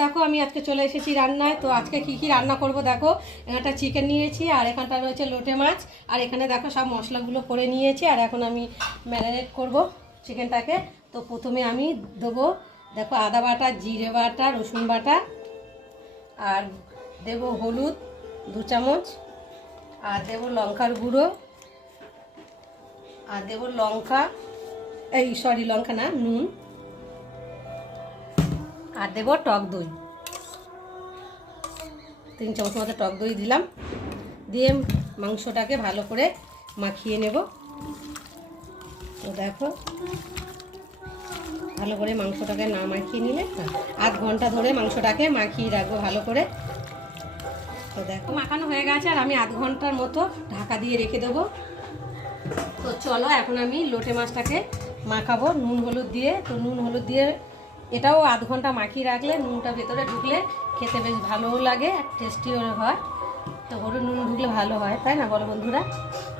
দেখো আমি আজকে চলে এসেছি রান্নায়। তো আজকে কি রান্না করব দেখো, এখানটা চিকেন নিয়েছি আর এখানটা রয়েছে লোটে মাছ, আর এখানে দেখো সব মশলাগুলো করে নিয়েছি। আর এখন আমি ম্যারিনেট করব চিকেনটাকে। তো প্রথমে আমি দেবো দেখো আদা বাটা, জিরে বাটা, রসুন বাটা, আর দেব হলুদ 2 চামচ, আর দেব লঙ্কার গুঁড়ো, আর দেব লঙ্কা লঙ্কা না নুন, আর দেবো টক দই 3 চামচ মতো টক দই দিলাম। দিয়ে মাংসটাকে ভালো করে মাখিয়ে নেব। তো দেখো ভালো করে মাংসটাকে না মাখিয়ে নিলে আধ ঘন্টা ধরে মাংসটাকে মাখিয়ে রাখবো ভালো করে। তো দেখো মাখানো হয়ে গেছে, আর আমি আধ ঘন্টার মতো ঢাকা দিয়ে রেখে দেবো। তো চলো এখন আমি লোটে মাছটাকে মাখাবো নুন হলুদ দিয়ে। তো নুন হলুদ দিয়ে এটাও আধ ঘন্টা মাখিয়ে রাখলে নুনটা ভেতরে ঢুকলে খেতে বেশ ভালোও লাগে আর টেস্টিও হয়। তো হলুদ নুন ঢুকলে ভালো হয়, তাই না বলো বন্ধুরা?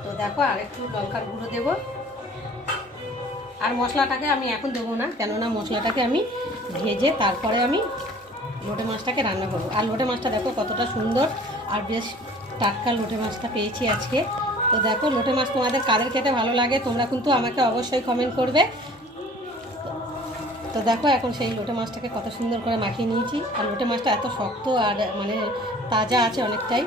তো দেখো আর একটু লঙ্কার গুঁড়ো দেবো। আর মশলাটাকে আমি এখন দেবো না, কেননা মশলাটাকে আমি ভেজে তারপরে আমি লোটে মাছটাকে রান্না করবো। আর লোটে মাছটা দেখো কতটা সুন্দর আর বেশ টাটকা লোটে মাছটা পেয়েছি আজকে। তো দেখো লোটে মাছ তোমাদের কাদের খেতে ভালো লাগে তোমরা কিন্তু আমাকে অবশ্যই কমেন্ট করবে। তো দেখো এখন সেই লোটে মাছটাকে কত সুন্দর করে মাখিয়ে নিয়েছি। আর লোটে মাছটা এত শক্ত আর মানে তাজা আছে অনেকটাই।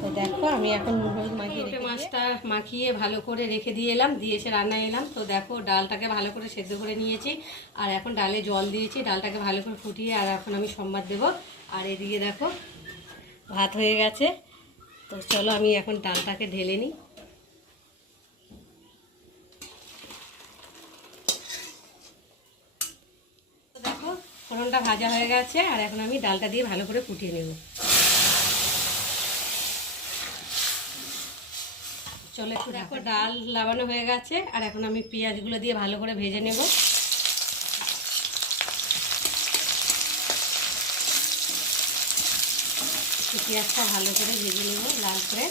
তো দেখো আমি এখন নুন হলুদ মাখিয়ে লোটে মাছটা মাখিয়ে ভালো করে রেখে দিয়ে এলাম, দিয়ে এসে রান্নায় এলাম। তো দেখো ডালটাকে ভালো করে সেদ্ধ করে নিয়েছি, আর এখন ডালে জল দিয়েছি, ডালটাকে ভালো করে ফুটিয়ে আর এখন আমি সম্বাদ দেবো। আর এদিকে দেখো ভাত হয়ে গেছে। তো চলো আমি এখন ডালটাকে ঢেলে নিই। ফোড়নটা ভাজা হয়ে গেছে, আর এখন আমি ডালটা দিয়ে ভালো করে ফুটিয়ে নেব। চলো একটু দেখো ডাল লাগানো হয়ে গেছে, আর এখন আমি পেঁয়াজগুলো দিয়ে ভালো করে ভেজে নেব। পেঁয়াজটা ভালো করে ভেজে নেব লাল করে।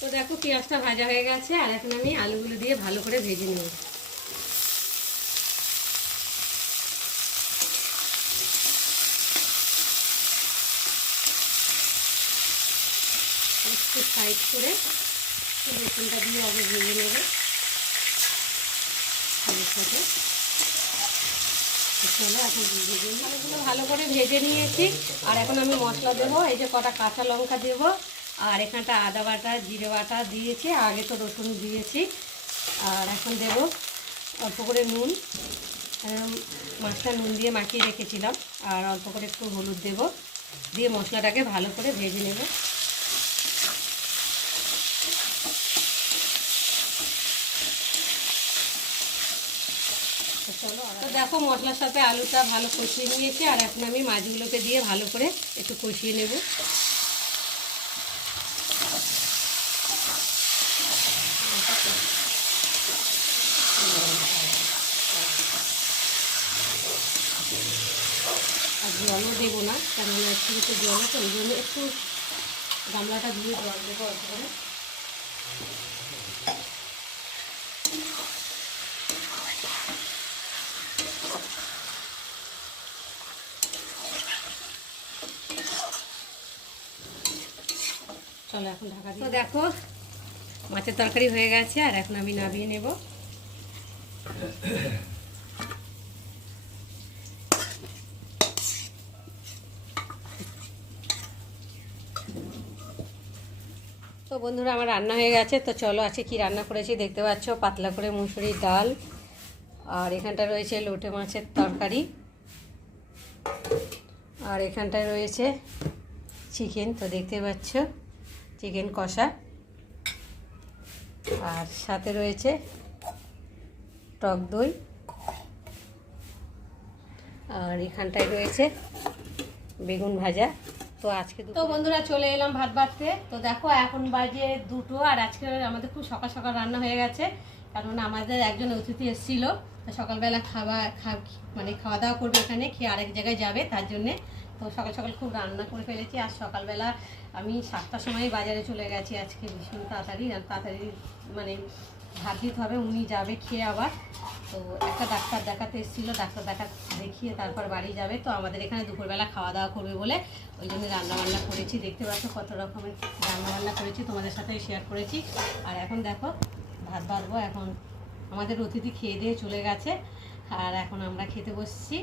তো দেখো পেঁয়াজটা ভাজা হয়ে গেছে, আর এখন আমি আলুগুলো দিয়ে ভালো করে ভেজে নেব। একটু সাইড করে রসুনটা দিয়ে আগে ভেজে নেব আলুর সাথে। চলো এখন ভেজে নিই। আলুগুলো ভালো করে ভেজে নিয়েছি, আর এখন আমি মশলা দেবো। এই যে কটা কাঁচা লঙ্কা দেবো, আর এখানটা আদা বাটা জিরে বাটা দিয়েছি, আগে তো রসুন দিয়েছি। আর এখন দেবো অল্প করে নুন, মাছটা নুন দিয়ে মাখিয়ে রেখেছিলাম, আর অল্প করে একটু হলুদ দেবো, দিয়ে মশলাটাকে ভালো করে ভেজে নেব। তো দেখো মশলার সাথে আলুটা ভালো কষিয়ে নিয়েছি, আর এখন আমি মাছগুলোকে দিয়ে ভালো করে একটু কষিয়ে নেব। আর জলও দেবো না, কেননা একটু জল আছে, ওই জন্য একটু গামলাটা দিয়ে জল দেবো অল্প করে। চলো এখন ঢাকা দিয়ে। তো দেখো মাছের তরকারি হয়ে গেছে, আর এখন আমি নামিয়ে নেব। তো বন্ধুরা আমার রান্না হয়ে গেছে। তো চলো আজকে কি রান্না করেছি দেখতে পাচ্ছ, পাতলা করে মুসুরির ডাল, আর এখানটা রয়েছে লোটে মাছের তরকারি, আর এখানটায় রয়েছে চিকেন। তো দেখতে পাচ্ছ চিকেন কষা, আর সাথে রয়েছে টক দই, আর এখানটায় রয়েছে বেগুন ভাজা। তো আজকে তো বন্ধুরা চলে এলাম ভাত বাড়তে। তো দেখো এখন বাজে 2টো, আর আজকে আমাদের খুব সকাল সকাল রান্না হয়ে গেছে, কারণ আমাদের একজন অতিথি এসেছিলো। তো সকালবেলা খাওয়া দাওয়া করবে এখানে, খেয়ে আরেক জায়গায় যাবে, তার জন্যে তো সকাল সকাল খুব রান্না করে ফেলেছি। আর সকালবেলা আমি 7টার সময় বাজারে চলে গেছি আজকে, ভীষণ তাড়াতাড়ি ভাত দিতে হবে, উনি যাবে খেয়ে আবার। তো তো একটা ডাক্তার দেখাতে এসেছিলো, ডাক্তার দেখিয়ে তারপর বাড়ি যাবে। তো আমাদের এখানে দুপুরবেলা খাওয়া দাওয়া করবে বলে ওই জন্য রান্নাবান্না করেছি। দেখতে পাচ্ছ কত রকমের রান্নাবান্না করেছি, তোমাদের সাথে শেয়ার করেছি। আর এখন দেখো ভাত বাঁধবো। এখন আমাদের অতিথি খেয়ে দিয়ে চলে গেছে, আর এখন আমরা খেতে বসছি।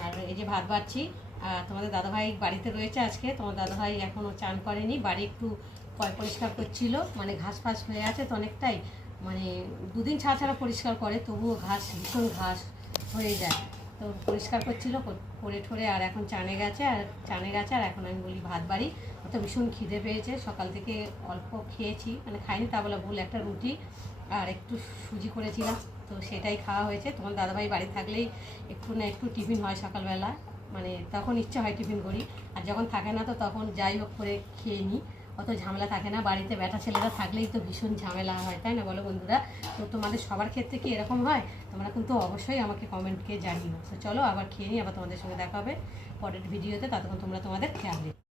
আর এই যে ভাত বাড়ছি। আর তোমাদের দাদাভাই বাড়িতে রয়েছে আজকে। তোমার দাদাভাই এখনও চান করেনি, বাড়ি একটু পরিষ্কার করছিল, মানে ঘাস ফাঁস হয়ে আছে তো অনেকটাই, মানে দুদিন ছাড়া ছাড়া পরিষ্কার করে, তবুও ঘাস, ভীষণ ঘাস হয়ে যায়। তো পরিষ্কার করছিল করে ঠরে, আর এখন চানে গেছে। আর এখন আমি বলি ভাত বাড়ি। ও তো ভীষণ খিদে পেয়েছে, সকাল থেকে অল্প খেয়েছি, মানে খাইনি তা বলে ভুল, একটা রুটি আর একটু সুজি করেছিলাম, তো সেটাই খাওয়া হয়েছে। তোমার দাদাভাই বাড়ি থাকলেই একটু না একটু টিফিন হয় সকালবেলা, মানে তখন ইচ্ছা হয় টিফিন করি। আর যখন থাকে না তো তখন যাই হোক করে খেয়ে নিই, অত ঝামেলা থাকে না। বাড়িতে বেটা ছেলেরা থাকলেই তো ভীষণ ঝামেলা হয়, তাই না বলো বন্ধুরা? তো তোমাদের সবার ক্ষেত্রে কি এরকম হয়? তোমরা কিন্তু অবশ্যই আমাকে কমেন্টকে জানিও। তো চলো আবার খেয়ে নিই, আবার তোমাদের সঙ্গে দেখা হবে পরের ভিডিওতে। ততক্ষণ তোমরা তোমাদের খেয়াল রেখো।